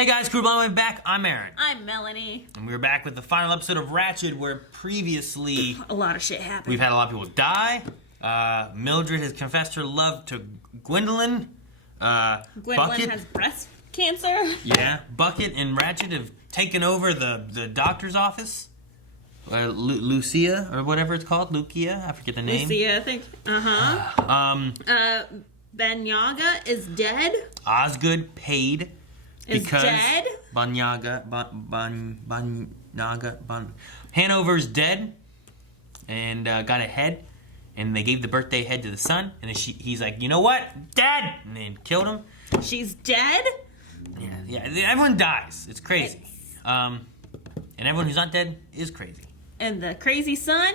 Hey guys, Crew Blind back. I'm Aaron. I'm Melanie. And we're back with the final episode of Ratched, where previously a lot of shit happened. We've had a lot of people die. Mildred has confessed her love to Gwendolyn. Bucket has breast cancer. Yeah, Bucket and Ratched have taken over the doctor's office. Lucia, or whatever it's called. Lucia, I forget the name. Lucia, I think. Banyaga is dead. Osgood paid. Is dead? Hanover's dead and got a head, and they gave the birthday head to the son, and then he's like, you know what, Dad, and they killed him. She's dead? Yeah, everyone dies. It's crazy. And everyone who's not dead is crazy. And the crazy son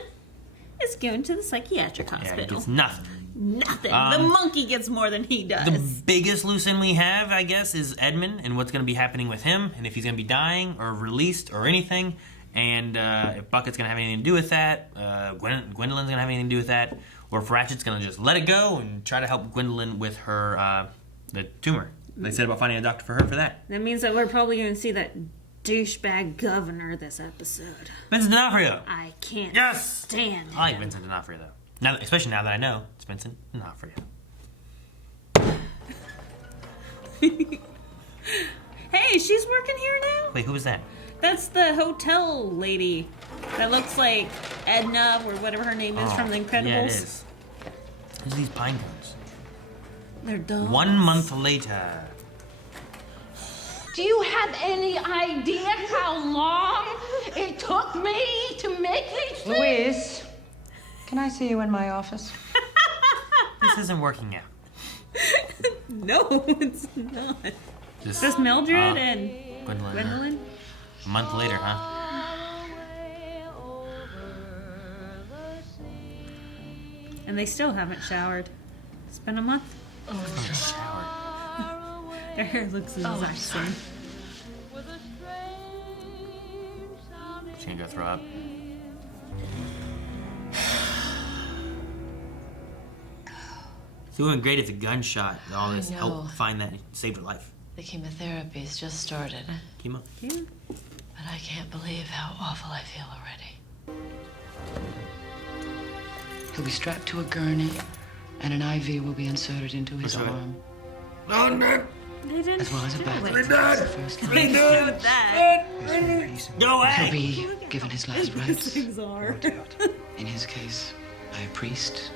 is going to the psychiatric hospital. Yeah, he gets nothing. Nothing. The monkey gets more than he does. The biggest loose end we have, I guess, is Edmund and what's going to be happening with him, and if he's going to be dying or released or anything, and if Bucket's going to have anything to do with that, Gwendolyn's going to have anything to do with that, or if Ratchet's going to just let it go and try to help Gwendolyn with her the tumor. They said about finding a doctor for her for that. That means that we're probably going to see that douchebag governor this episode. Vincent D'Onofrio. I can't stand him. I like Vincent D'Onofrio, though. Now, especially now that I know it's Vincent D'Onofrio. Hey, she's working here now? Wait, who was that? That's the hotel lady that looks like Edna or whatever her name is from The Incredibles. Yeah, it is. Who's these pine cones? They're dogs. 1 month later. Do you have any idea how long it took me to make these things? Louise, can I see you in my office? This isn't working out. No, it's not. Is this Mildred and Gwendolyn? A month later, huh? And they still haven't showered. It's been a month. Showered. Their hair looks the exact same. She gonna go throw up. It's doing great as a gunshot. All this help find that saved her life. The chemotherapy's just started. Chemo? Yeah. But I can't believe how awful I feel already. He'll be strapped to a gurney, and an IV will be inserted into his arm. Oh, no! They didn't As well as a do back. it. They showed that. Go away! He'll be given his last These rites. things are. In his case, by a priest.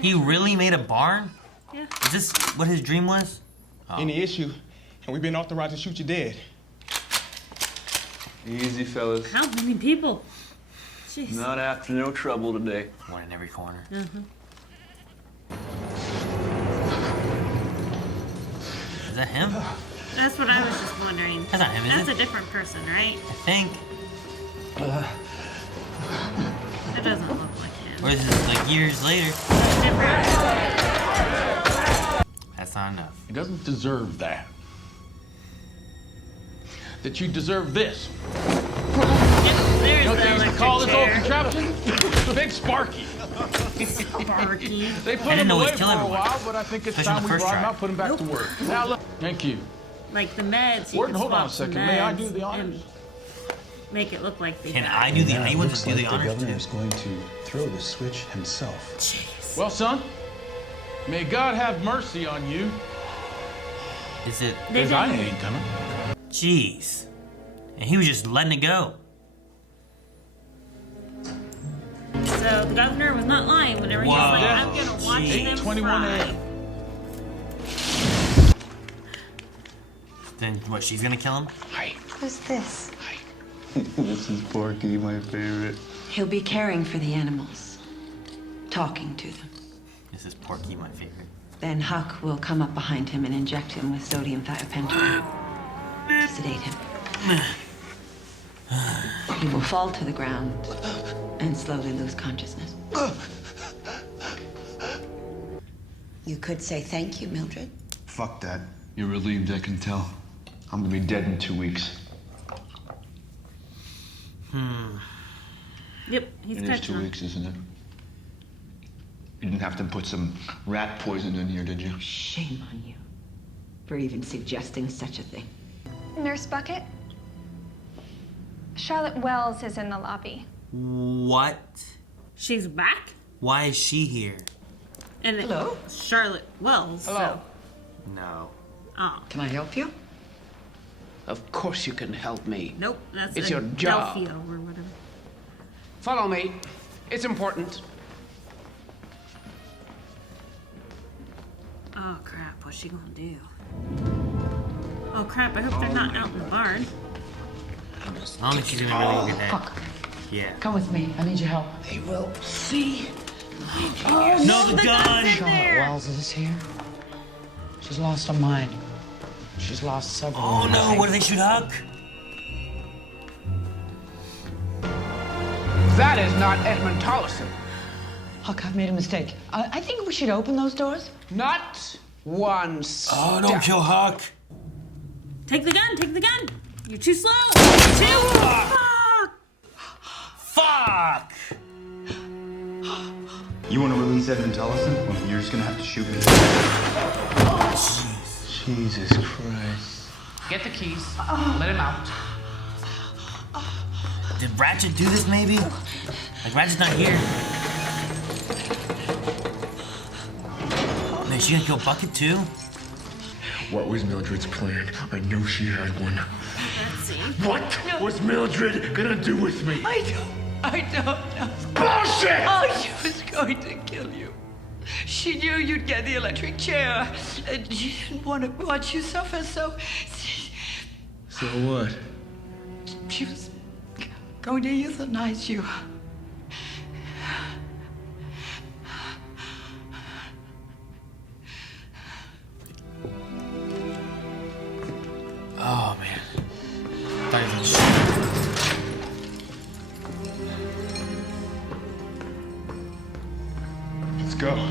He really made a barn? Yeah. Is this what his dream was? Any issue, and we've been authorized to shoot you dead. Easy, fellas. How many people? Jeez. Not after no trouble today. One in every corner. Is that him? That's what I was just wondering. That's not him, is That's it? a different person, right? I think. That doesn't look like him. Or is this like years later? That's different. That's not enough. He doesn't deserve that. That you deserve this. There's You know the what they used to electric call this old chair. contraption? Big Sparky. Sparky. They put I didn't him know away he'd for kill a everyone. while, but I think it's Especially time the we first brought him try. out, put him back to work. Now look, thank you. Like the meds, you Gordon, can hold on a swap the second. May I meds do the honors? and make it look like the Can guy. I do the honors? You want Looks to do like the the honors governor too? is going to throw the switch himself. Jeez. Well, son, may God have mercy on you. Is it? They Because I didn't- ain't coming. Jeez. And he was just letting it go. So the governor was not lying whenever he was Whoa. like, I'm gonna watch them 8:21 fry. a.m. Then what? She's gonna kill him? Hi. Who's this? This is Porky, my favorite. He'll be caring for the animals, talking to them. This is Porky, my favorite. Then Huck will come up behind him and inject him with sodium thiopental to sedate him. He will fall to the ground and slowly lose consciousness. You could say thank you, Mildred. Fuck that. You're relieved, I can tell. I'm gonna be dead in 2 weeks. Yep, he's It is touching 2 him. weeks, isn't it? You didn't have to put some rat poison in here, did you? Shame on you for even suggesting such a thing. Nurse Bucket? Charlotte Wells is in the lobby. What? She's back? Why is she here? And Hello? Charlotte Wells. Hello. No. Oh. Can I help you? Of course you can help me. Nope, that's It's your job. Delphio or whatever. Follow me. It's important. Oh crap, what's she gonna do? Oh crap, I hope they're not out in the barn. I don't think she's gonna really get that. Fuck. Yeah. Come with me. I need your help. They will see. Oh No, the gun! in Charlotte there! Wells is here. She's lost her mind. She's lost several. Oh no, what do they shoot Huck? That is not Edmund Tollison. Huck, I've made a mistake. I think we should open those doors. Not one Oh, don't kill Huck. Take the gun, take the gun! You're too slow! Fuck! Fuck! You want to release Edmund Tollison? Well, you're just gonna have to shoot me. Jesus Christ. Get the keys. Let him out. Did Ratched do this maybe? Like Ratchet's not here. Man, she gonna kill Bucket too? What was Mildred's plan? I know she had one. Let's see. What was Mildred gonna do with me? I don't know. Bullshit! Oh, she was going to kill you. She knew you'd get the electric chair. And she didn't want to watch you suffer, so... So what? She was going to euthanize you. Oh man. Thought he was gonna shoot. Let's go.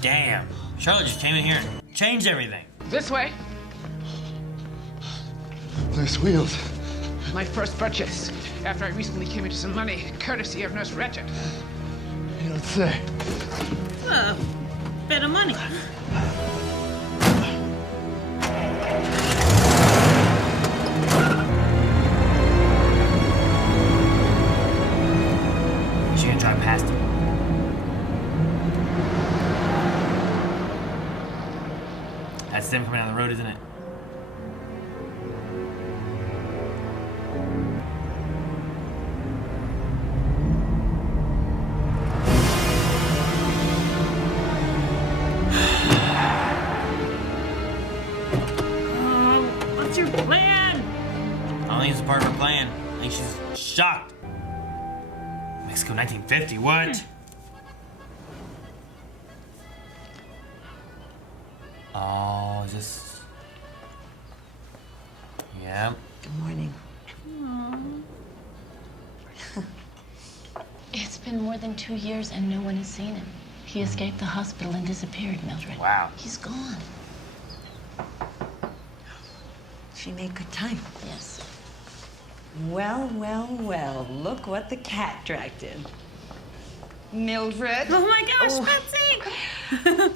Damn. Charlotte just came in here and changed everything. This way. Nice wheels. My first purchase. After I recently came into some money, courtesy of Nurse Ratched. You don't say. A bit of money. She gonna drive past him. That's them coming down the road, isn't it? What's your plan? I don't think it's a part of her plan. I think she's shocked. Mexico 1950, what? Oh, is this... Yeah. Good morning. It's been more than 2 years and no one has seen him. He escaped the hospital and disappeared, Mildred. Wow. He's gone. She made good time. Yes. Well, well, well, look what the cat dragged in. Mildred. Oh my gosh, Betsy!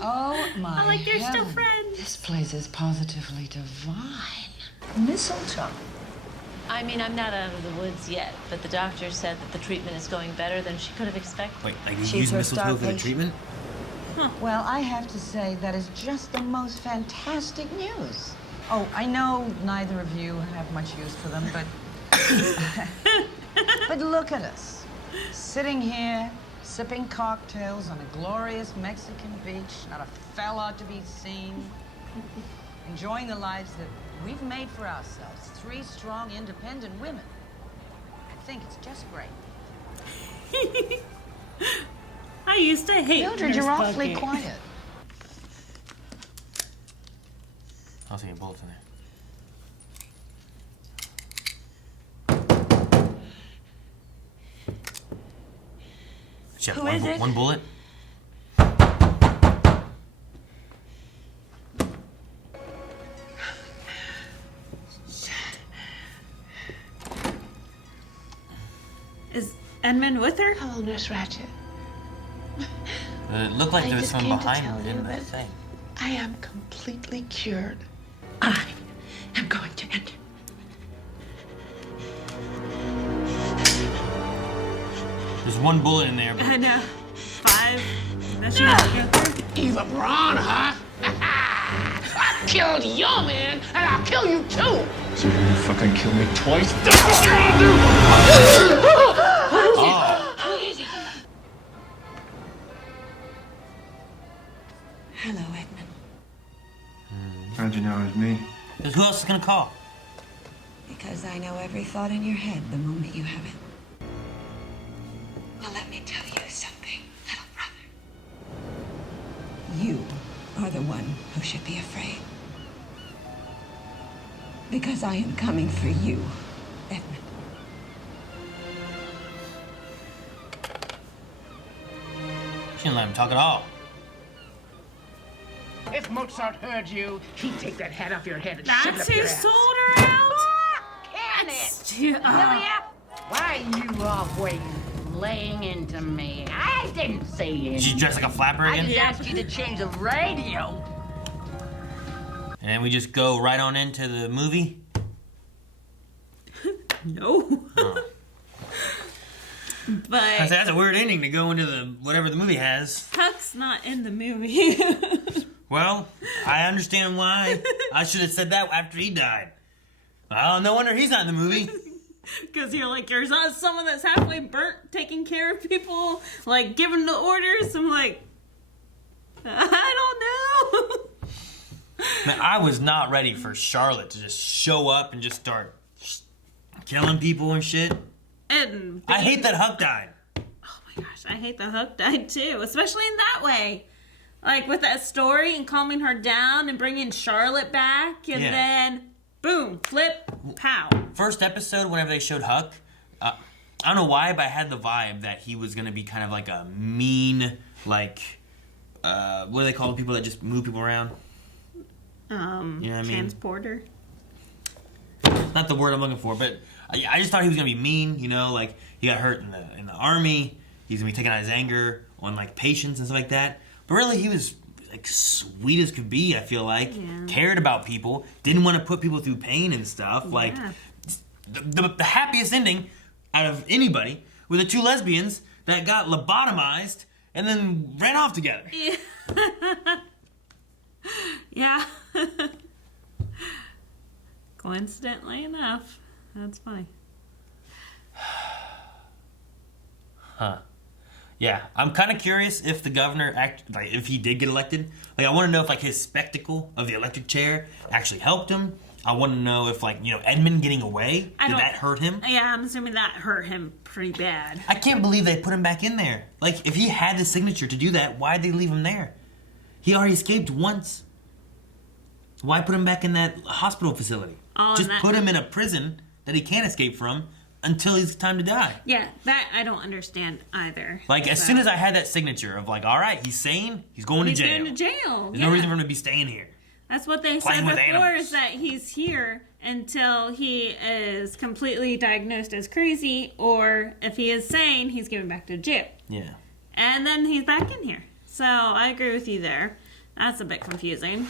Oh my I like they're still heavens. friends. This place is positively divine. Mistletoe. I mean, I'm not out of the woods yet, but the doctor said that the treatment is going better than she could have expected. Wait, like you She's use her mistletoe star for the patient. treatment? Well, I have to say that is just the most fantastic news. Oh, I know neither of you have much use for them, but... but look at us. Sitting here, sipping cocktails on a glorious Mexican beach, not a fella to be seen. Enjoying the lives that we've made for ourselves. 3 strong, independent women. I think it's just great. I used to hate Mildred, Nurse you're awfully Bucket. quiet. I don't see any bullets in there. She have Who one, is it? one bullet? Is Edmund with her? Hello, Nurse Ratched. It looked like there was just someone came to behind tell him in you that that thing. I am completely cured. I am going to end it. There's one bullet in there. But... I know. 5. That should go through. Eva Braun, huh? I killed your man, and I'll kill you too. So you're gonna fucking kill me twice? That's what you're gonna do. Oh. Who is it? Hello, Edmund. How'd you know it was me? Who else is gonna call? Because I know every thought in your head the moment you have it. Well, let me tell you something, little brother. You are the one who should be afraid. Because I am coming for you, Edmund. She didn't let him talk at all. If Mozart heard you, he'd take that hat off your head and shove it That's up who your ass. sold her out? Can it? Lilia? Why you always laying into me? I didn't say anything. She's dressed like a flapper I again? just asked you to change the radio. And then we just go right on into the movie? No. Oh. But That's a weird ending to go into the whatever the movie has. Huck's not in the movie. Well, I understand why. I should have said that after he died. Well, no wonder he's not in the movie. Because you're like, there's not someone that's halfway burnt taking care of people, like giving the orders. I'm like, I don't know. Man, I was not ready for Charlotte to just show up and just start killing people and shit. And I hate that Huck died. Oh my gosh, I hate that Huck died too, especially in that way. Like with that story and calming her down and bringing Charlotte back, and then boom, flip, pow. First episode, whenever they showed Huck, I don't know why, but I had the vibe that he was gonna be kind of like a mean, like, what do they call the people that just move people around? You know what I mean? Transporter. Not the word I'm looking for, but I just thought he was gonna be mean. You know, like he got hurt in the army. He's gonna be taking out his anger on like patients and stuff like that. But really, he was like sweet as could be. I feel like cared about people, didn't want to put people through pain and stuff. Like the happiest ending out of anybody were the two lesbians that got lobotomized and then ran off together. Yeah. Coincidentally enough, that's funny. Huh. Yeah, I'm kind of curious if the governor if he did get elected. Like, I want to know if like his spectacle of the electric chair actually helped him. I want to know if Edmund getting away, did that hurt him? Yeah, I'm assuming that hurt him pretty bad. I can't believe they put him back in there. Like, if he had the signature to do that, why'd they leave him there? He already escaped once. Why put him back in that hospital facility? Just put him in a prison that he can't escape from until it's time to die. Yeah, that I don't understand either. Like, as soon as I had that signature of like, all right, he's sane, he's going to jail. He's going to jail. There's no reason for him to be staying here. That's what they Playing said with before, animals. is that he's here until he is completely diagnosed as crazy, or if he is sane, he's given back to jail. Yeah. And then he's back in here. So I agree with you there. That's a bit confusing.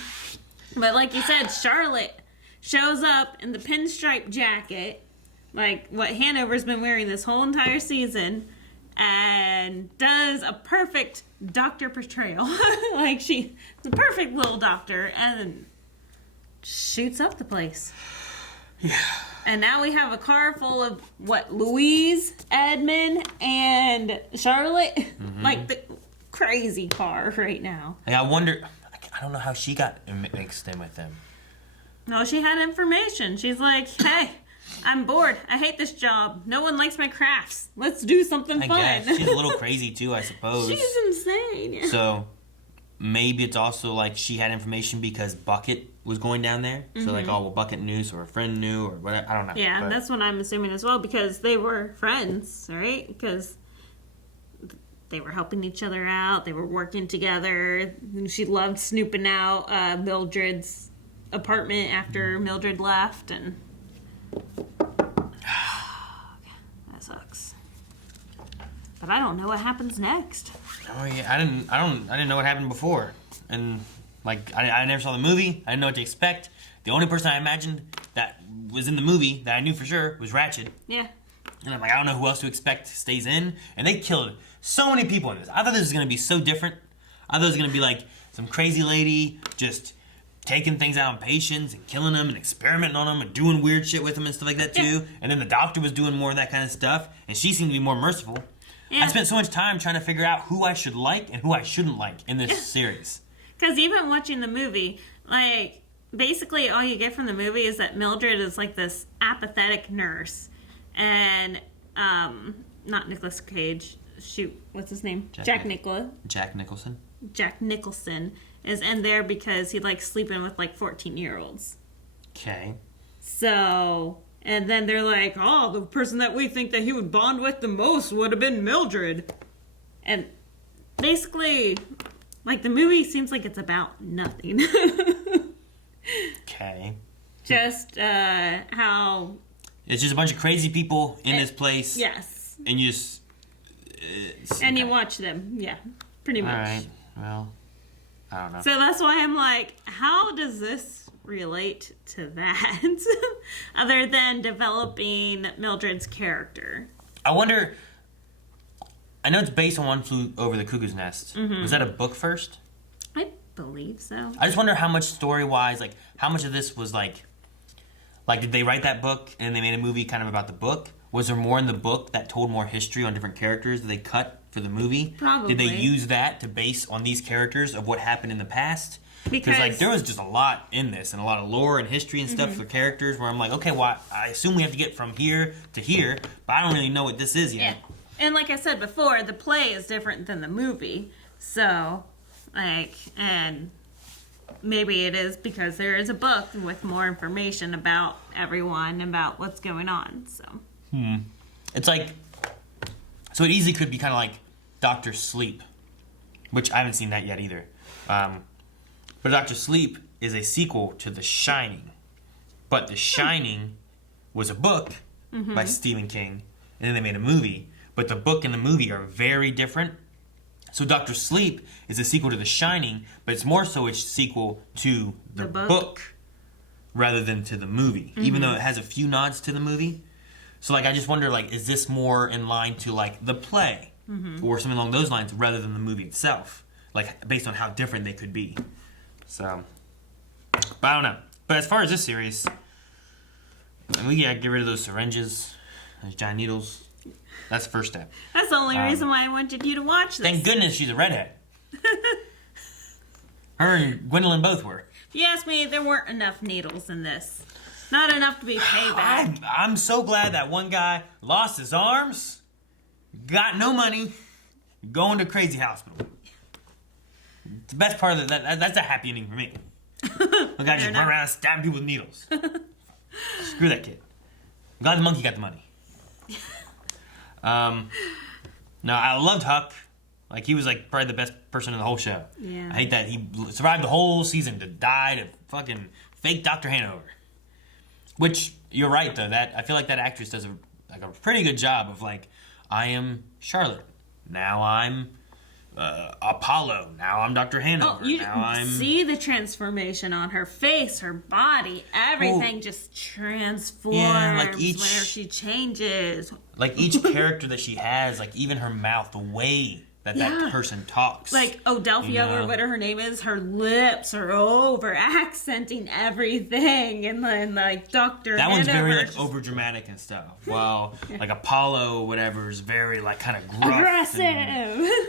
But like you said, Charlotte shows up in the pinstripe jacket, like what Hanover's been wearing this whole entire season, and does a perfect doctor portrayal. Like she's a perfect little doctor, and shoots up the place. Yeah. And now we have a car full of Louise, Edmund, and Charlotte. Mm-hmm. Like the crazy car right now. Like, I wonder, I don't know how she got mixed in with them. No, she had information. She's like, hey, I'm bored. I hate this job. No one likes my crafts. Let's do something fun. Guess. She's a little crazy too, I suppose. She's insane. So maybe it's also like she had information because Bucket was going down there. So like, oh, well, Bucket knew, so her friend knew, or whatever. I don't know. Yeah, but that's what I'm assuming as well, because they were friends, right? Because they were helping each other out. They were working together. And she loved snooping out Mildred's apartment after Mildred left, and that sucks. But I don't know what happens next. Oh yeah, I didn't know what happened before, and like I never saw the movie. I didn't know what to expect. The only person I imagined that was in the movie that I knew for sure was Ratched. Yeah. And I'm like, I don't know who else to expect stays in, and they killed so many people in this. I thought this was gonna be so different. I thought it was gonna be like some crazy lady just taking things out on patients and killing them and experimenting on them and doing weird shit with them and stuff like that too. Yeah. And then the doctor was doing more of that kind of stuff, and she seemed to be more merciful. Yeah. I spent so much time trying to figure out who I should like and who I shouldn't like in this series. Because even watching the movie, like, basically all you get from the movie is that Mildred is like this apathetic nurse. And, not Nicolas Cage. Shoot, what's his name? Jack Nicholson. Jack Nicholson is in there because he likes sleeping with like 14-year-olds. Okay. So, and then they're like, oh, the person that we think that he would bond with the most would have been Mildred. And basically, like, the movie seems like it's about nothing. Okay. Just how... It's just a bunch of crazy people in this place. Yes. And you just... and you watch them, yeah, pretty much. All right, well, I don't know. So that's why I'm like, how does this relate to that? Other than developing Mildred's character. I wonder... I know it's based on One Flew Over the Cuckoo's Nest. Mm-hmm. Was that a book first? I believe so. I just wonder how much story-wise, like, how much of this was, like, did they write that book and they made a movie kind of about the book? Was there more in the book that told more history on different characters that they cut for the movie? Probably. Did they use that to base on these characters of what happened in the past? Because like, there was just a lot in this and a lot of lore and history and stuff for characters where I'm like, okay, well, I assume we have to get from here to here, but I don't really know what this is yet. Yeah. And like I said before, the play is different than the movie. So, like, and maybe it is because there is a book with more information about everyone, about what's going on, so. It's like, so it easily could be kind of like Dr. Sleep, which I haven't seen that yet either. But Dr. Sleep is a sequel to The Shining. But The Shining was a book by Stephen King, and then they made a movie. But the book and the movie are very different. So Dr. Sleep is a sequel to The Shining, but it's more so a sequel to the book rather than to the movie, even though it has a few nods to the movie. So, like, I just wonder, like, is this more in line to, like, the play or something along those lines rather than the movie itself? Like, based on how different they could be. So, but I don't know. But as far as this series, we gotta get rid of those syringes, those giant needles. That's the first step. That's the only reason why I wanted you to watch this. Thank goodness she's a redhead. Her and Gwendolyn both were. If you ask me, there weren't enough needles in this. Not enough to be payback. I'm so glad that one guy lost his arms, got no money, going to crazy hospital. It's the best part of that's a happy ending for me. The guy just run around stabbing people with needles. Screw that kid. I'm glad the monkey got the money. No, I loved Huck. Like, he was like probably the best person in the whole show. Yeah. I hate that he survived the whole season to die to fucking fake Dr. Hanover. Which, you're right, though. That I feel like that actress does a pretty good job of, like, I am Charlotte. Now I'm Apollo. Now I'm Dr. Hanover. Oh, you now I'm... see the transformation on her face, her body, everything just transforms like whenever she changes. Like, each character that she has, like, even her mouth, the way that person talks. Like, Odelphia, or whatever her name is, her lips are over accenting everything. And then, like, Dr. That one's Hanover very, like, over dramatic and stuff. While, like, Apollo or whatever is very, like, kind of gruff. Aggressive.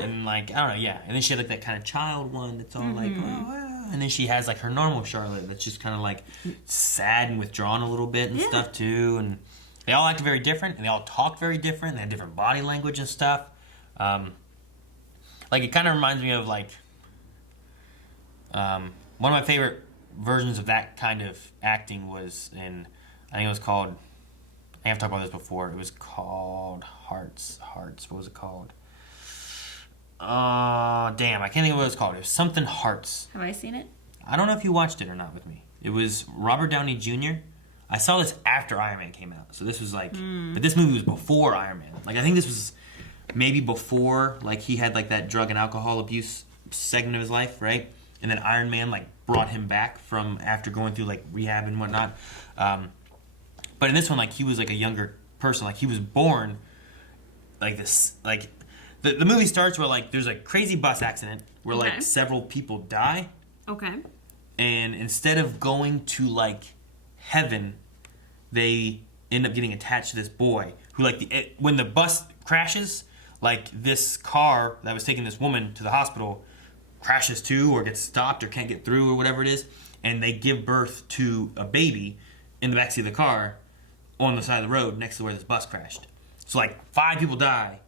And, like, I don't know, yeah. And then she had, like, that kind of child one that's all, like, oh, and then she has, like, her normal Charlotte that's just kind of, like, sad and withdrawn a little bit and stuff, too. And they all act very different, and they all talk very different. They have different body language and stuff. Like, it kind of reminds me of, like, one of my favorite versions of that kind of acting was in, I think it was called, I have talked about this before, it was called Hearts, what was it called? Damn, I can't think of what it was called. It was something Hearts. Have I seen it? I don't know if you watched it or not with me. It was Robert Downey Jr. I saw this after Iron Man came out, so this was like, but this movie was before Iron Man. Like, I think this was maybe before, like, he had, like, that drug and alcohol abuse segment of his life, right? And then Iron Man, like, brought him back from after going through, like, rehab and whatnot. But in this one, like, he was, like, a younger person. Like, he was born, like, this, like, the movie starts where, like, there's a crazy bus accident where, like, several people die. Okay. And instead of going to, like, heaven, they end up getting attached to this boy who, like, when the bus crashes, like, this car that was taking this woman to the hospital crashes too, or gets stopped, or can't get through, or whatever it is, and they give birth to a baby in the backseat of the car on the side of the road next to where this bus crashed. So, like, 5 people die,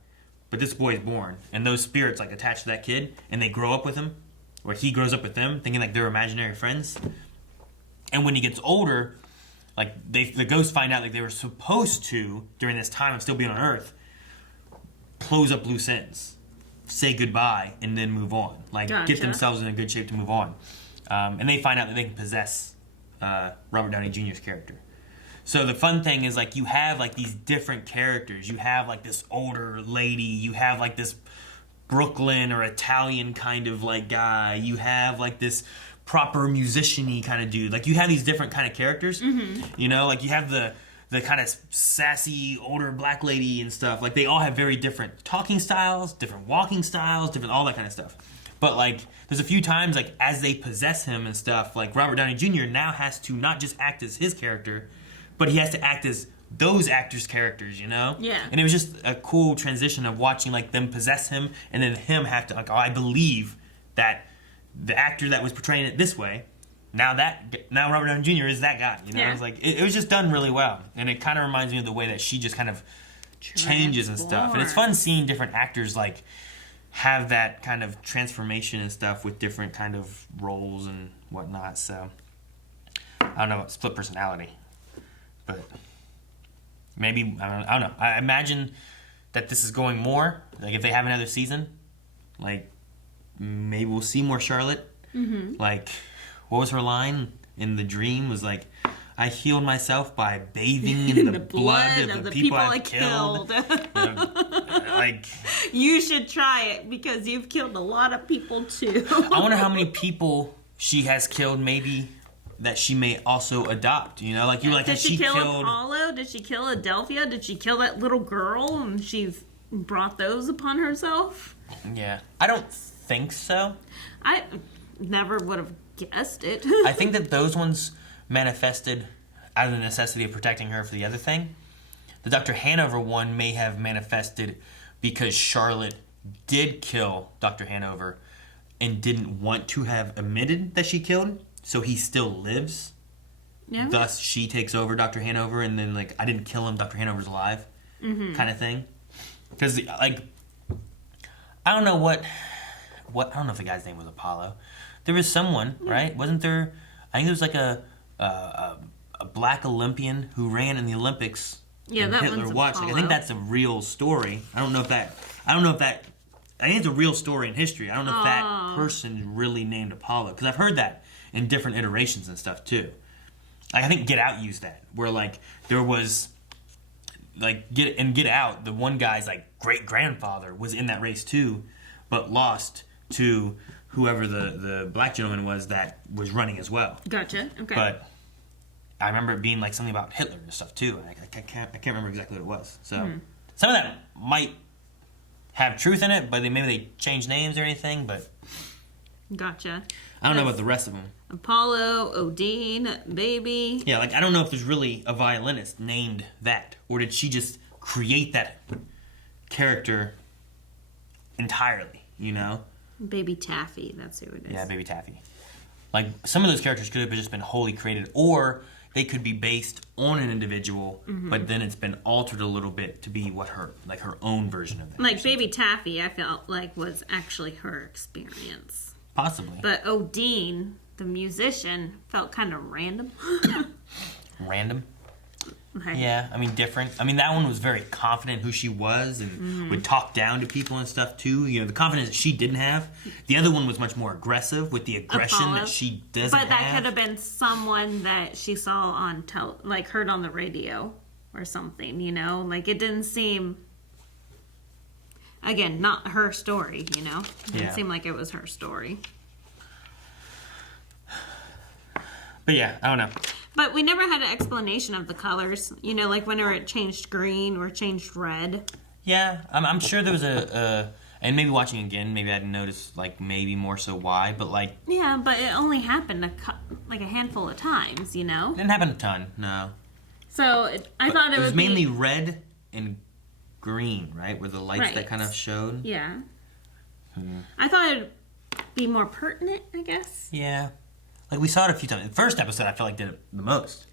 but this boy is born, and those spirits, like, attach to that kid, and they grow up with him, or he grows up with them, thinking, like, they're imaginary friends. And when he gets older, like, the ghosts find out, like, they were supposed to, during this time of still being on Earth, close up loose ends, say goodbye, and then move on. Like, get themselves in a good shape to move on. And they find out that they can possess Robert Downey Jr.'s character. So the fun thing is, like, you have, like, these different characters. You have, like, this older lady. You have, like, this Brooklyn or Italian kind of, like, guy. You have, like, this proper musician-y kind of dude. Like, you have these different kind of characters. Mm-hmm. You know, like, you have the kind of sassy older black lady and stuff. Like, they all have very different talking styles, different walking styles, different all that kind of stuff. But, like, there's a few times, like, as they possess him and stuff, like, Robert Downey Jr. now has to not just act as his character, but he has to act as those actors' characters, you know? Yeah. And it was just a cool transition of watching, like, them possess him and then him have to, like, oh, I believe that the actor that was portraying it this way, now Robert Downey Jr. is that guy, you know? Yeah. It was like, it was just done really well. And it kind of reminds me of the way that she just kind of changes and stuff. And it's fun seeing different actors, like, have that kind of transformation and stuff with different kind of roles and whatnot. So, I don't know, split personality. But maybe, I don't know. I imagine that this is going more. Like, if they have another season, like, maybe we'll see more Charlotte. Mm-hmm. Like, what was her line in the dream? Was like, I healed myself by bathing in the blood of the people I killed. Like, you should try it because you've killed a lot of people too. I wonder how many people she has killed, maybe, that she may also adopt, you know? Like, you like, did she kill Apollo? Did she kill Adelphia? Did she kill that little girl and she brought those upon herself? Yeah. I don't think so. I never would have guessed it. I think that those ones manifested out of the necessity of protecting her for the other thing. The Dr. Hanover one may have manifested because Charlotte did kill Dr. Hanover and didn't want to have admitted that she killed, so he still lives. Yeah. Thus, she takes over Dr. Hanover, and then, like, I didn't kill him, Dr. Hanover's alive, kind of thing. Because, like, I don't know what I don't know if the guy's name was Apollo. There was someone, right? Wasn't there? I think there was like a black Olympian who ran in the Olympics. Yeah, and that Hitler one's watched. Like, I think that's a real story. I think it's a real story in history. I don't know if that person really named Apollo, because I've heard that in different iterations and stuff too. Like, I think Get Out used that, where, like, there was, like, Get Out, the one guy's, like, great-grandfather was in that race too, but lost to whoever the black gentleman was that was running as well. Gotcha. Okay. But I remember it being, like, something about Hitler and stuff too. I can't remember exactly what it was. So some of that might have truth in it, but maybe they changed names or anything. But gotcha. I don't know about the rest of them. Apollo, Odin, Baby. Yeah, like, I don't know if there's really a violinist named that, or did she just create that character entirely, you know? Baby Taffy, that's who it is. Yeah, Baby Taffy. Like, some of those characters could have just been wholly created, or they could be based on an individual, but then it's been altered a little bit to be what her own version of that. Like, Baby Taffy, I felt like was actually her experience. Possibly. But Odin, the musician, felt kind of random. Random? Okay. Yeah, I mean, different. I mean, that one was very confident who she was and would talk down to people and stuff, too. You know, the confidence that she didn't have. The other one was much more aggressive with the aggression Apollo. that she doesn't have. But that could have been someone that she saw on, like, heard on the radio or something, you know? Like, it didn't seem... again, not her story, you know? It didn't Yeah. seem like it was her story. But yeah, I don't know. But we never had an explanation of the colors. You know, like whenever it changed green or changed red. Yeah, I'm sure there was and maybe watching again, maybe I'd notice, like, maybe more so why, but, like... Yeah, but it only happened a handful of times, you know? It didn't happen a ton, no. So I thought it was would mainly be... red and green, right? Were the lights Right. that kind of showed? Yeah. I thought it'd be more pertinent, I guess. Yeah. Like, we saw it a few times. The first episode, I feel like, did it the most.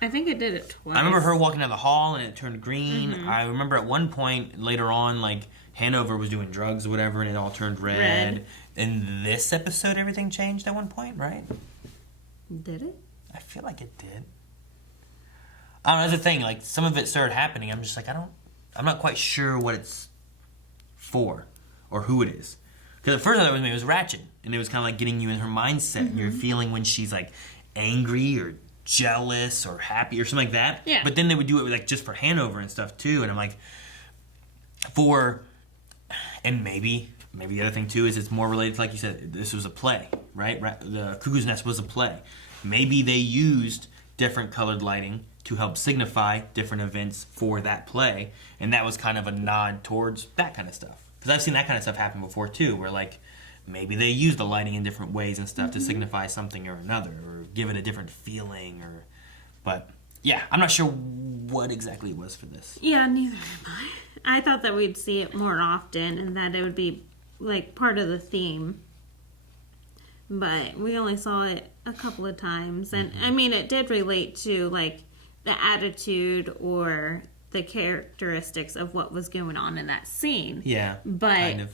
I think it did it twice. I remember her walking down the hall, and it turned green. Mhm. I remember at one point, later on, like, Hanover was doing drugs or whatever, and it all turned red. In this episode, everything changed at one point, right? Did it? I feel like it did. I don't know, that's the thing. Like, some of it started happening. I'm just like, I'm not quite sure what it's for or who it is. Because at first I thought it was Ratched, and it was kind of like getting you in her mindset, and you're feeling when she's like angry or jealous or happy or something like that. Yeah. But then they would do it like just for Hanover and stuff too, and I'm like, and maybe the other thing too is it's more related to, like you said, this was a play, right? The Cuckoo's Nest was a play. Maybe they used different colored lighting to help signify different events for that play, and that was kind of a nod towards that kind of stuff. Because I've seen that kind of stuff happen before too, where like maybe they use the lighting in different ways and stuff to signify something or another, or give it a different feeling, but yeah, I'm not sure what exactly it was for this. Yeah, neither am I. I thought that we'd see it more often and that it would be like part of the theme. But we only saw it a couple of times, and I mean it did relate to like the attitude or the characteristics of what was going on in that scene. Yeah, but kind of.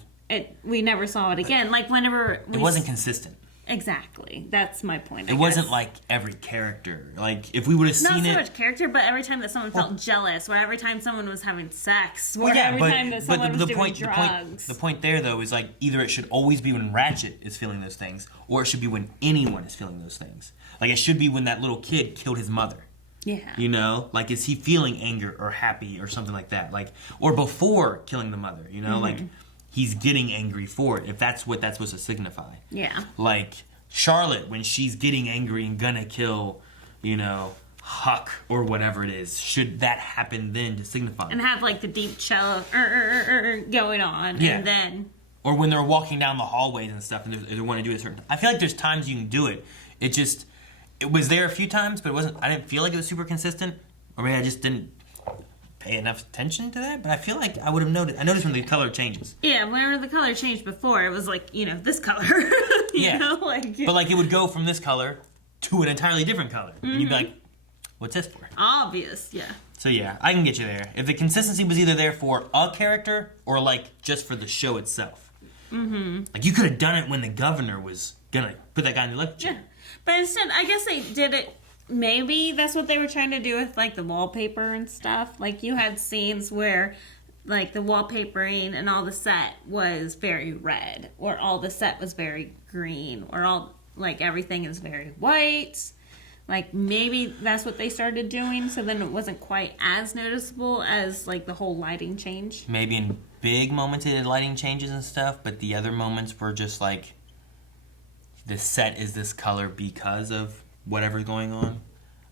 We never saw it again. Like whenever It wasn't consistent. Exactly. That's my point. It wasn't like every character. Like if we would have seen not so it, much character, but every time that someone felt jealous, or every time someone was having sex, or well, yeah, every time that someone was doing drugs. The point there though is like either it should always be when Ratched is feeling those things, or it should be when anyone is feeling those things. Like it should be when that little kid killed his mother. Yeah. You know, like is he feeling anger or happy or something like that? Like or before killing the mother. You know, like he's getting angry for it. If that's what that's supposed to signify. Yeah. Like Charlotte when she's getting angry and gonna kill, you know, Huck or whatever it is. Should that happen then to signify? And have like the deep cello going on, Yeah. and then. Or when they're walking down the hallways and stuff, and they want to do a certain. I feel like there's times you can do it. It was there a few times, but it wasn't. I didn't feel like it was super consistent, or maybe I just didn't pay enough attention to that. But I feel like I would have noticed. I noticed when the color changes. Yeah, whenever the color changed before, it was like, you know, this color. you know, like. But like it would go from this color to an entirely different color, and you'd be like, "What's this for?" Obvious, yeah. So yeah, I can get you there. If the consistency was either there for a character or like just for the show itself. Like you could have done it when the governor was gonna put that guy in the electric chair. Yeah. But instead, I guess they did it. Maybe that's what they were trying to do with like the wallpaper and stuff. Like you had scenes where like the wallpapering and all the set was very red, or all the set was very green, or all like everything is very white. Like maybe that's what they started doing, so then it wasn't quite as noticeable as like the whole lighting change. Maybe in big moments it had lighting changes and stuff, but the other moments were just like the set is this color because of whatever's going on.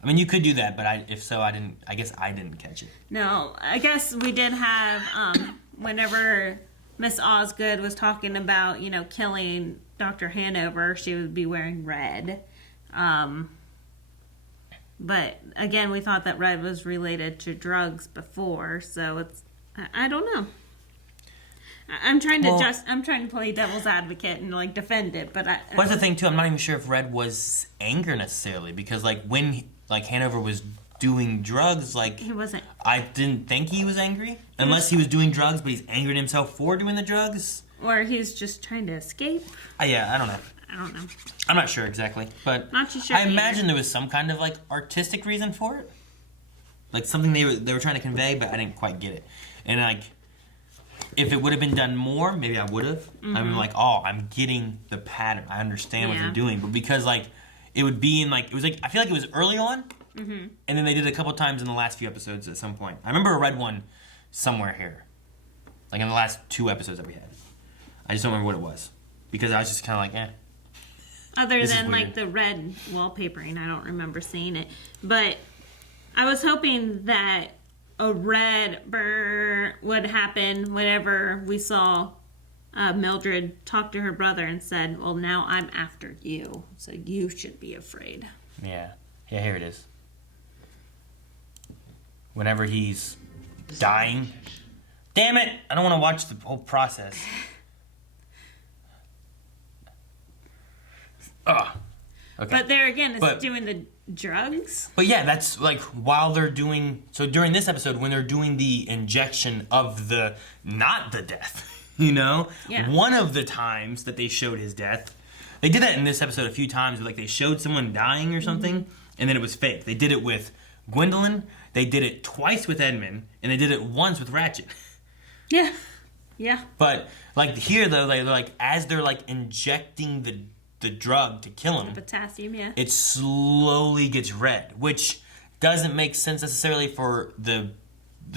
I mean, you could do that, but I guess I didn't catch it. No, I guess we did have whenever Miss Osgood was talking about, you know, killing Dr. Hanover, she would be wearing red. But again, we thought that red was related to drugs before, so it's I don't know. I'm trying to play devil's advocate and like defend it, but What's the thing too? I'm not even sure if red was anger necessarily, because like when like Hanover was doing drugs, like he wasn't. I didn't think he was angry unless he was doing drugs, but he's angry at himself for doing the drugs, or he's just trying to escape. Yeah, I don't know. I'm not sure exactly, but not too sure I imagine there was some kind of like artistic reason for it, like something they were trying to convey, but I didn't quite get it. And like, if it would have been done more, maybe I would have. I'm like, oh, I'm getting the pattern. I understand what they're doing, but because like it would be in like it was like I feel like it was early on, and then they did it a couple times in the last few episodes at some point. I remember a red one somewhere here. Like in the last 2 episodes that we had. I just don't remember what it was. Because I was just kind of like, eh. Other than like the red wallpapering, I don't remember seeing it. But I was hoping that a red burr would happen whenever we saw Mildred talk to her brother and said, well, now I'm after you, so you should be afraid. Yeah, here it is. Whenever he's dying. Damn it! I don't want to watch the whole process. Ugh. Okay. But there again, it's doing the drugs. But yeah, that's like while they're doing... So during this episode, when they're doing the injection of the... Not the death, you know? Yeah. One of the times that they showed his death. They did that in this episode a few times. Like they showed someone dying or something, and then it was fake. They did it with Gwendolyn. They did it twice with Edmund, and they did it once with Ratched. Yeah. Yeah. But like here, though, they're like as they're like injecting the drug to kill him, The potassium, yeah. it slowly gets red, which doesn't make sense necessarily for the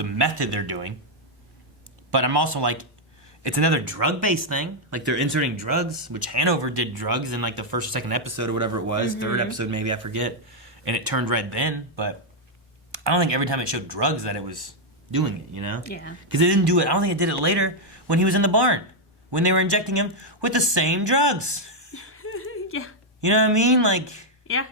method they're doing. But I'm also like, it's another drug-based thing. Like they're inserting drugs, which Hanover did drugs in like the first or second episode or whatever it was, third episode maybe, I forget, and it turned red then. But I don't think every time it showed drugs that it was doing it, you know? Yeah. Because it didn't do it. I don't think it did it later when he was in the barn, when they were injecting him with the same drugs. Yeah. You know what I mean? Like, yeah.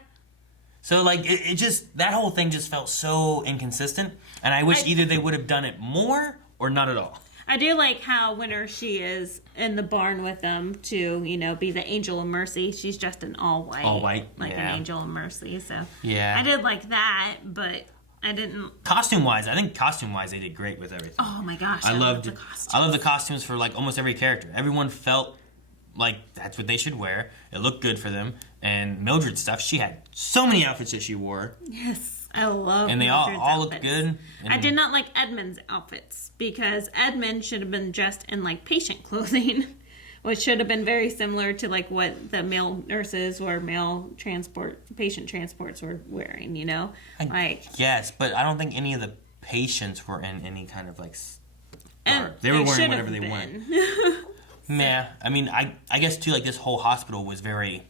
So like it just, that whole thing just felt so inconsistent, and I wish either they would have done it more or not at all. I do like how whenever she is in the barn with them to, you know, be the angel of mercy, she's dressed in all white. All white, like yeah. an angel of mercy. So Yeah. I did like that, but I didn't. Costume-wise, I think costume-wise they did great with everything. Oh my gosh, I loved the costumes. I love the costumes for like almost every character. Everyone felt like that's what they should wear. It looked good for them. And Mildred's stuff, she had so many outfits that she wore. Yes, I love. And they Mildred's all looked outfits. good. I did not like Edmund's outfits because Edmund should have been dressed in like patient clothing, which should have been very similar to like what the male nurses or patient transports were wearing. You know, Yes, but I don't think any of the patients were in any kind of like and garb. They were wearing whatever they wanted. Yeah, I mean, I guess too, like this whole hospital was very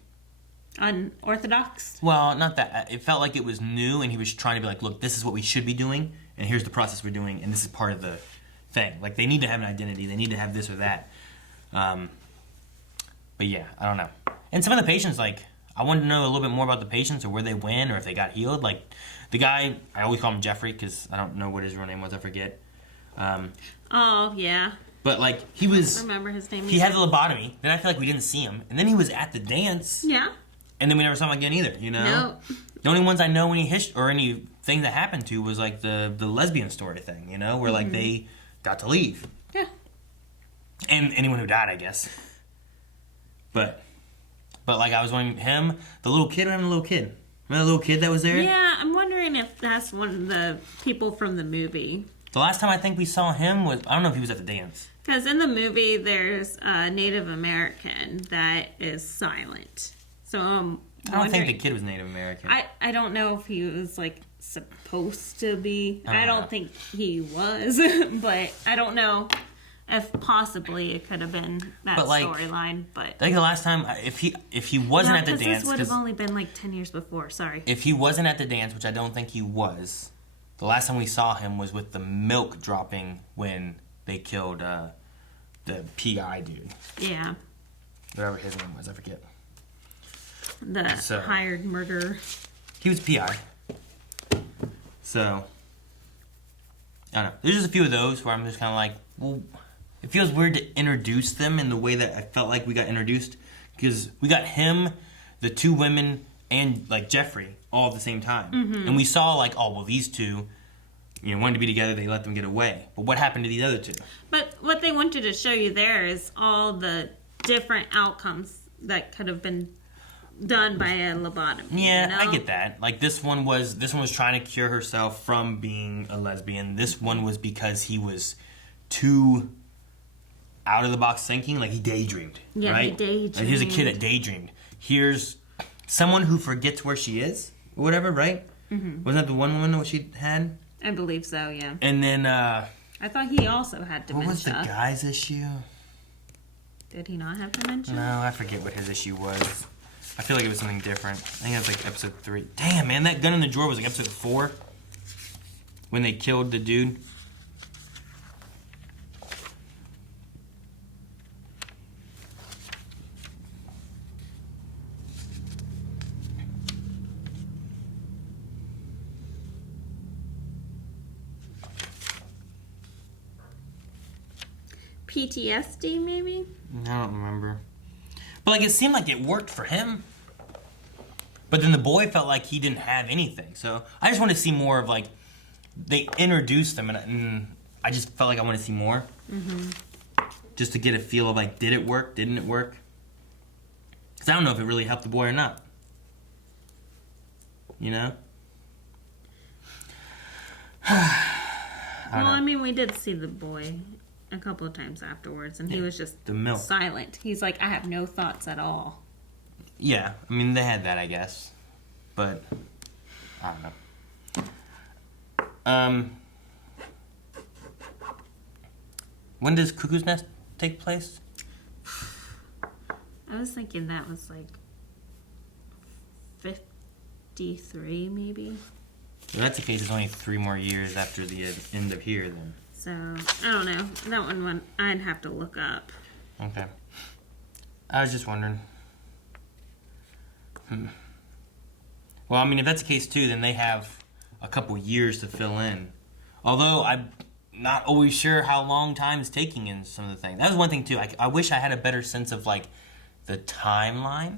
unorthodox. Well, not that. It felt like it was new, and he was trying to be like, look, this is what we should be doing, and here's the process we're doing, and this is part of the thing. Like, they need to have an identity. They need to have this or that. But yeah, I don't know. And some of the patients, like, I wanted to know a little bit more about the patients or where they went or if they got healed. Like, the guy, I always call him Jeffrey because I don't know what his real name was. I forget. Oh, yeah. But, like, he was... I remember his name. He had the lobotomy. Then I feel like we didn't see him. And then he was at the dance. Yeah. And then we never saw him again either, you know? No. The only ones I know anything that happened to was, like, the lesbian story thing, you know? Where, like, they got to leave. Yeah. And anyone who died, I guess. But like, I was wondering, him, the little kid, what happened to the little kid? Remember the little kid that was there? Yeah, I'm wondering if that's one of the people from the movie. The last time I think we saw him was, I don't know if he was at the dance. Because in the movie, there's a Native American that is silent. So I don't think the kid was Native American. I don't know if he was, like, supposed to be. I don't know. think he was. But I don't know if possibly it could have been that storyline. But I think the last time, if he wasn't at the dance... this would have only been, like, 10 years before. Sorry. If he wasn't at the dance, which I don't think he was, the last time we saw him was with the milk dropping when they killed the PI dude. Yeah. Whatever his name was, I forget. The hired murderer. He was PI. So, I don't know. There's just a few of those where I'm just kind of like, well, it feels weird to introduce them in the way that I felt like we got introduced. Because we got him, the two women, and, like, Jeffrey all at the same time. Mm-hmm. And we saw, like, oh, well, these two, you know, wanted to be together, they let them get away. But what happened to these other two? But what they wanted to show you there is all the different outcomes that could have been done by a lobotomy. Yeah, you know? I get that. Like this one was trying to cure herself from being a lesbian. This one was because he was too out of the box thinking. Like he daydreamed. Yeah, right? he daydreamed. Like, here's a kid that daydreamed. Here's someone who forgets where she is, or whatever. Right? Mm-hmm. Wasn't that the one woman that she had? I believe so. Yeah. And then I thought he also had dementia. What was the guy's issue? Did he not have dementia? No, I forget what his issue was. I feel like it was something different. I think it was like episode 3. Damn, man, that gun in the drawer was like episode 4. When they killed the dude. PTSD, maybe? I don't remember. But like it seemed like it worked for him. But then the boy felt like he didn't have anything. So I just want to see more of like they introduced them, and I just felt like I want to see more. Mm-hmm. Just to get a feel of like, did it work? Didn't it work? Because I don't know if it really helped the boy or not. You know? I mean, we did see the boy a couple of times afterwards, and he was just silent. He's like, I have no thoughts at all. Yeah, I mean, they had that, I guess. But, I don't know. When does Cuckoo's Nest take place? I was thinking that was like 53, maybe. If that's the case, it's only 3 more years after the end of here, then. So, I don't know. That one I'd have to look up. Okay. I was just wondering. Well, I mean, if that's the case, too, then they have a couple years to fill in. Although, I'm not always sure how long time is taking in some of the things. That was one thing, too. I wish I had a better sense of, like, the timeline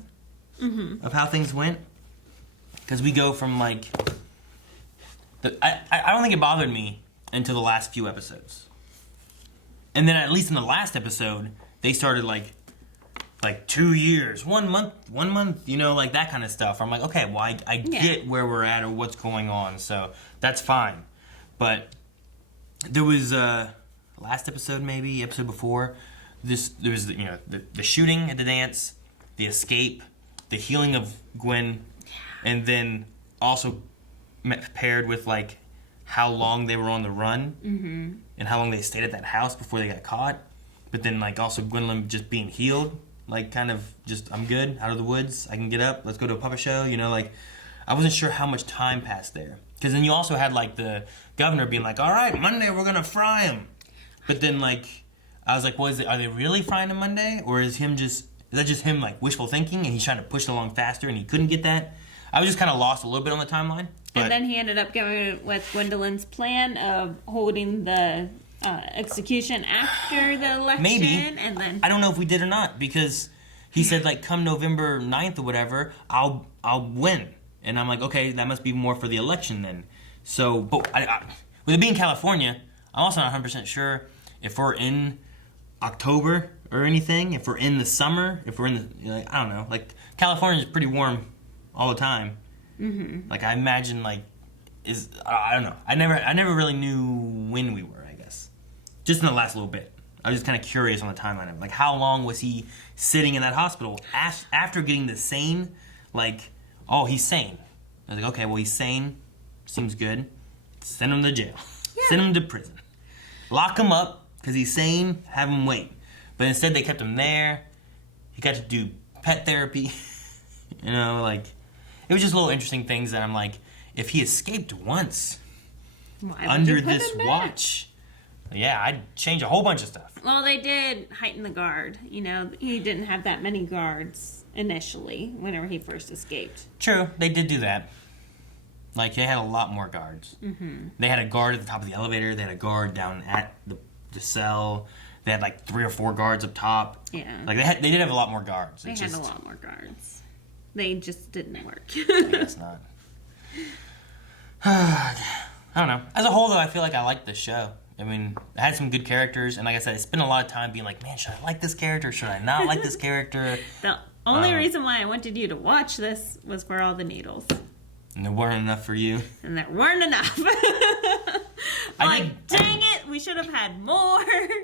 of how things went. Because we go from, like... I don't think it bothered me until the last few episodes. And then at least in the last episode, they started like 2 years, 1 month, you know, like that kind of stuff. I'm like, okay, well, I get where we're at or what's going on, so that's fine. But there was last episode, maybe episode before, there was the shooting at the dance, the escape, the healing of Gwen, and then also paired with like how long they were on the run and how long they stayed at that house before they got caught. But then like also Gwendolyn just being healed, like kind of just, I'm good, out of the woods, I can get up, let's go to a puppet show, you know, like I wasn't sure how much time passed there. Because then you also had like the governor being like, all right, Monday we're gonna fry him. But then like I was like, well, are they really frying him Monday, or is that just him like wishful thinking and he's trying to push it along faster and he couldn't get that? I was just kind of lost a little bit on the timeline. But... And then he ended up going with Gwendolyn's plan of holding the execution after the election. Maybe. And then I don't know if we did or not, because he said like come November 9th or whatever, I'll win. And I'm like, okay, that must be more for the election then. So, but with it being California, I'm also not 100% sure if we're in October or anything, if we're in the summer, if we're in the, like, I don't know, like California is pretty warm all the time. Like I imagine like I don't know. I never really knew when we were, I guess. Just in the last little bit. I was just kind of curious on the timeline of like how long was he sitting in that hospital after getting the sane, like, oh, he's sane. I was like, okay, well, he's sane. Seems good. Send him to jail. Yeah. Send him to prison. Lock him up because he's sane, have him wait. But instead they kept him there. He got to do pet therapy. You know, like, it was just little interesting things that I'm like, if he escaped once under this watch, yeah, I'd change a whole bunch of stuff. Well, they did heighten the guard. You know, he didn't have that many guards initially whenever he first escaped. True, they did do that. Like, they had a lot more guards. They had a guard at the top of the elevator. They had a guard down at the cell. They had like 3 or 4 guards up top. Yeah. Like, they did have a lot more guards. They had a lot more guards. They just didn't work. I guess not. I don't know. As a whole, though, I feel like I liked this show. I mean, it had some good characters, and like I said, I spent a lot of time being like, man, should I like this character? Should I not like this character? The only reason why I wanted you to watch this was for all the needles. And there weren't enough for you. And there weren't enough. Dang it, we should have had more.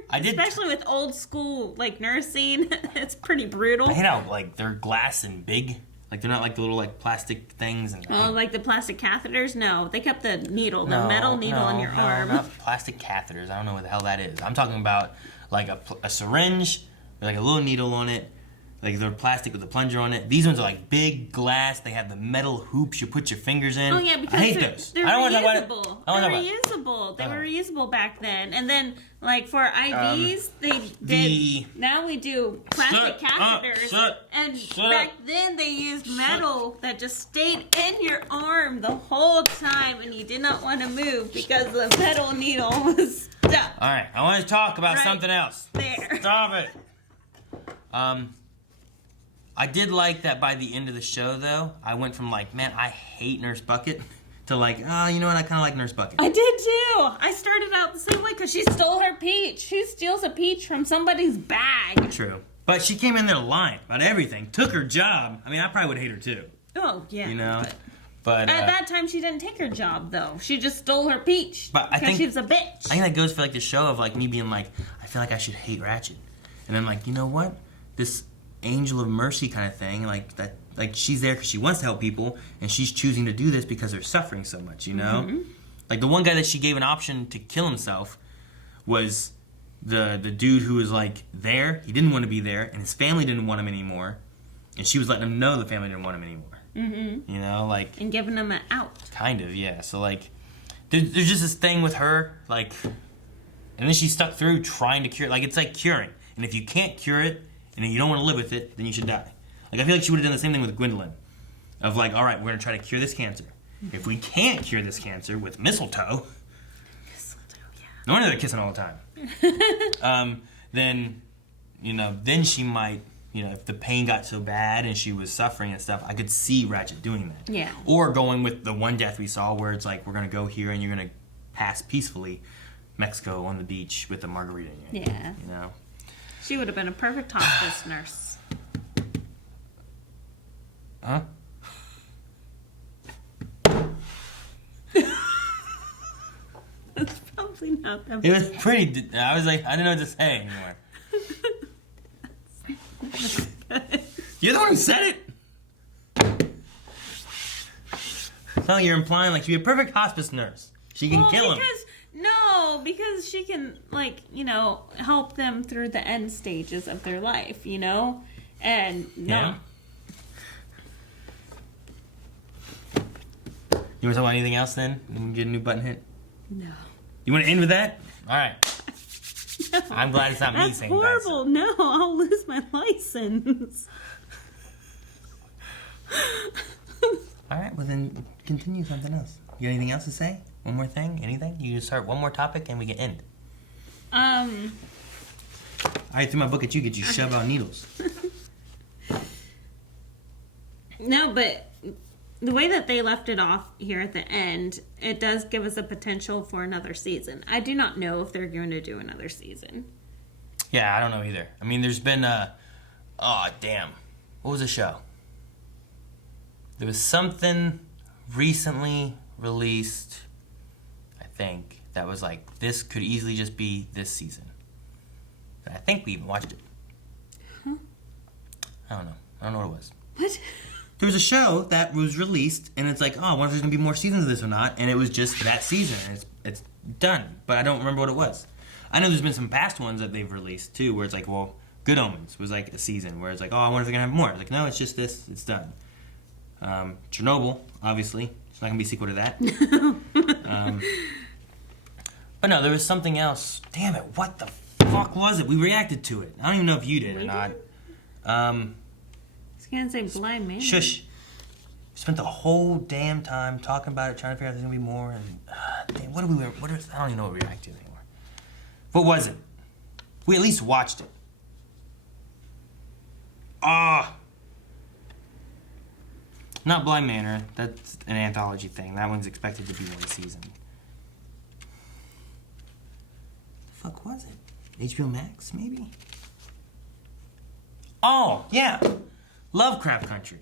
Especially with old school, like, nursing. It's pretty brutal. I hate how, like, they're glass and big. Like they're not like the little like plastic things. And like the plastic catheters? No, they kept the needle, the metal needle in your arm. Not plastic catheters. I don't know what the hell that is. I'm talking about like a syringe with like a little needle on it. Like they're plastic with a plunger on it. These ones are like big glass. They have the metal hoops you put your fingers in. Oh yeah, because I hate those. They're reusable. They were reusable back then. And then like for IVs, they did. Now we do plastic catheters. Back then they used metal that just stayed in your arm the whole time, and you did not want to move because the metal needle was stuck. All right, I want to talk about something else. There. Stop it. I did like that by the end of the show, though. I went from like, man, I hate Nurse Bucket, to like, oh, you know what? I kind of like Nurse Bucket. I did too. I started out the same way because she stole her peach. She steals a peach from somebody's bag. True. But she came in there lying about everything, took her job. I mean, I probably would hate her too. Oh, yeah. You know? But at that time, she didn't take her job, though. She just stole her peach. But I think she was a bitch. I think that goes for like the show of like me being like, I feel like I should hate Ratched. And then like, you know what? This angel of mercy kind of thing, like that, like she's there because she wants to help people, and she's choosing to do this because they're suffering so much, you know. Mm-hmm. Like the one guy that she gave an option to kill himself was the dude who was like there. He didn't want to be there, and his family didn't want him anymore, and she was letting him know the family didn't want him anymore. Mm-hmm. You know, like and giving him an out. Kind of, yeah. So like, there's just this thing with her, like, and then she stuck through trying to cure. Like it's like curing, and if you can't cure it, and you don't want to live with it, then you should die. Like, I feel like she would have done the same thing with Gwendolyn. Of like, all right, we're going to try to cure this cancer. If we can't cure this cancer with mistletoe, no wonder they're kissing all the time. Then, you know, then she might, you know, if the pain got so bad and she was suffering and stuff, I could see Ratched doing that. Yeah. Or going with the one death we saw where it's like, we're going to go here and you're going to pass peacefully Mexico on the beach with a margarita in your hand. Yeah. You know? She would have been a perfect hospice nurse. Huh? That's probably not that. It was pretty. I was like, I didn't know what to say anymore. You're the one who said it. So you're implying like she'd be a perfect hospice nurse. She can kill him. No, because she can, like, you know, help them through the end stages of their life, you know? And, no. Yeah. You want to talk about anything else then? You can get a new button hit? No. You want to end with that? All right. No. I'm glad it's not me saying that. That's horrible. No, I'll lose my license. All right, well then continue something else. You got anything else to say? One more thing? Anything? You can start one more topic and we can end. I threw my book at you, get you shove out needles. No, but the way that they left it off here at the end, it does give us a potential for another season. I do not know if they're going to do another season. Yeah, I don't know either. I mean, there's been oh, damn. What was the show? There was something recently released, I think, that was like, this could easily just be this season. But I think we even watched it. Huh? I don't know. I don't know what it was. What? There was a show that was released, and it's like, oh, I wonder if there's going to be more seasons of this or not, and it was just that season, and it's done, but I don't remember what it was. I know there's been some past ones that they've released, too, where it's like, well, Good Omens was like a season, where it's like, oh, I wonder if they're going to have more. It's like, no, it's just this, it's done. Chernobyl, obviously. It's not going to be a sequel to that. But no, there was something else. Damn it, what the fuck was it? We reacted to it. I don't even know if you did or not. I was going to say Blind Man. Shush. We spent the whole damn time talking about it, trying to figure out if there's going to be more. And damn, I don't even know what we reacted to anymore. What was it? We at least watched it. Not Blind Manor. That's an anthology thing. That one's expected to be one season. The fuck was it? HBO Max, maybe? Oh, yeah. Lovecraft Country.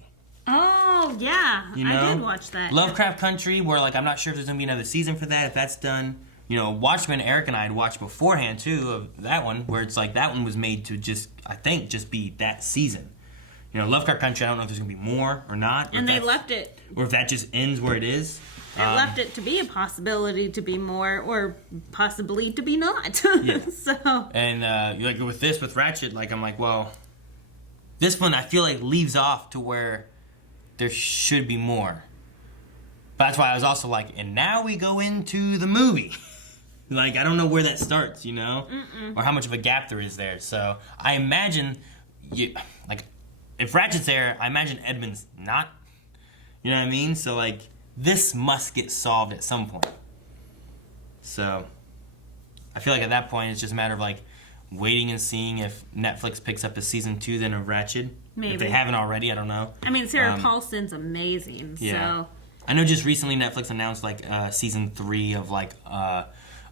Oh, yeah. You know? I did watch that. Lovecraft Country, where, like, I'm not sure if there's going to be another season for that, if that's done. You know, Watchmen, Eric and I had watched beforehand, too, of that one, where it's like that one was made to just, I think, just be that season. Lovecraft Country, I don't know if there's going to be more or not. And they left it. Or if that just ends where it is. They left it to be a possibility to be more, or possibly to be not. Yeah. So. And with Ratched, I'm like, well, this one I feel like leaves off to where there should be more. But that's why I was also like, and now we go into the movie. I don't know where that starts, or how much of a gap there is there. So I imagine, if Ratchet's there, I imagine Edmund's not. You know what I mean? So this must get solved at some point. So I feel like at that point it's just a matter of waiting and seeing if Netflix picks up a season 2 then of Ratched. Maybe. If they haven't already, I don't know. I mean, Sarah Paulson's amazing. Yeah. So I know just recently Netflix announced season 3 of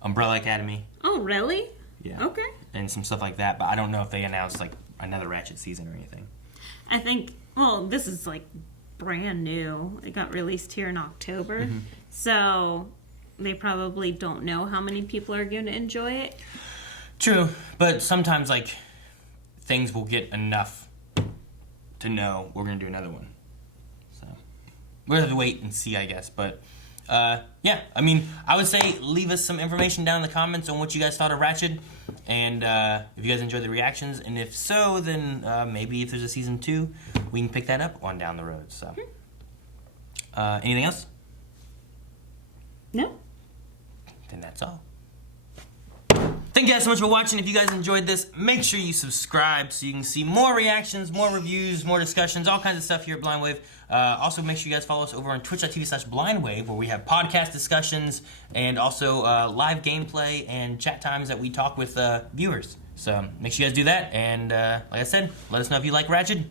Umbrella Academy. Oh, really? Yeah. Okay. And some stuff like that, but I don't know if they announced another Ratched season or anything. I think, this is brand new. It got released here in October. Mm-hmm. So they probably don't know how many people are going to enjoy it. True, but sometimes things will get enough to know we're going to do another one. So we'll have to wait and see, I guess. But yeah, I mean, I would say leave us some information down in the comments on what you guys thought of Ratched, and if you guys enjoyed the reactions, and if so, then maybe if there's a season 2, we can pick that up on down the road. So, anything else? No. Then that's all. Thank you guys so much for watching. If you guys enjoyed this, make sure you subscribe so you can see more reactions, more reviews, more discussions, all kinds of stuff here at Blind Wave. Also, make sure you guys follow us over on twitch.tv/blindwave, where we have podcast discussions and also live gameplay and chat times that we talk with viewers. So make sure you guys do that. And like I said, let us know if you like Ratched.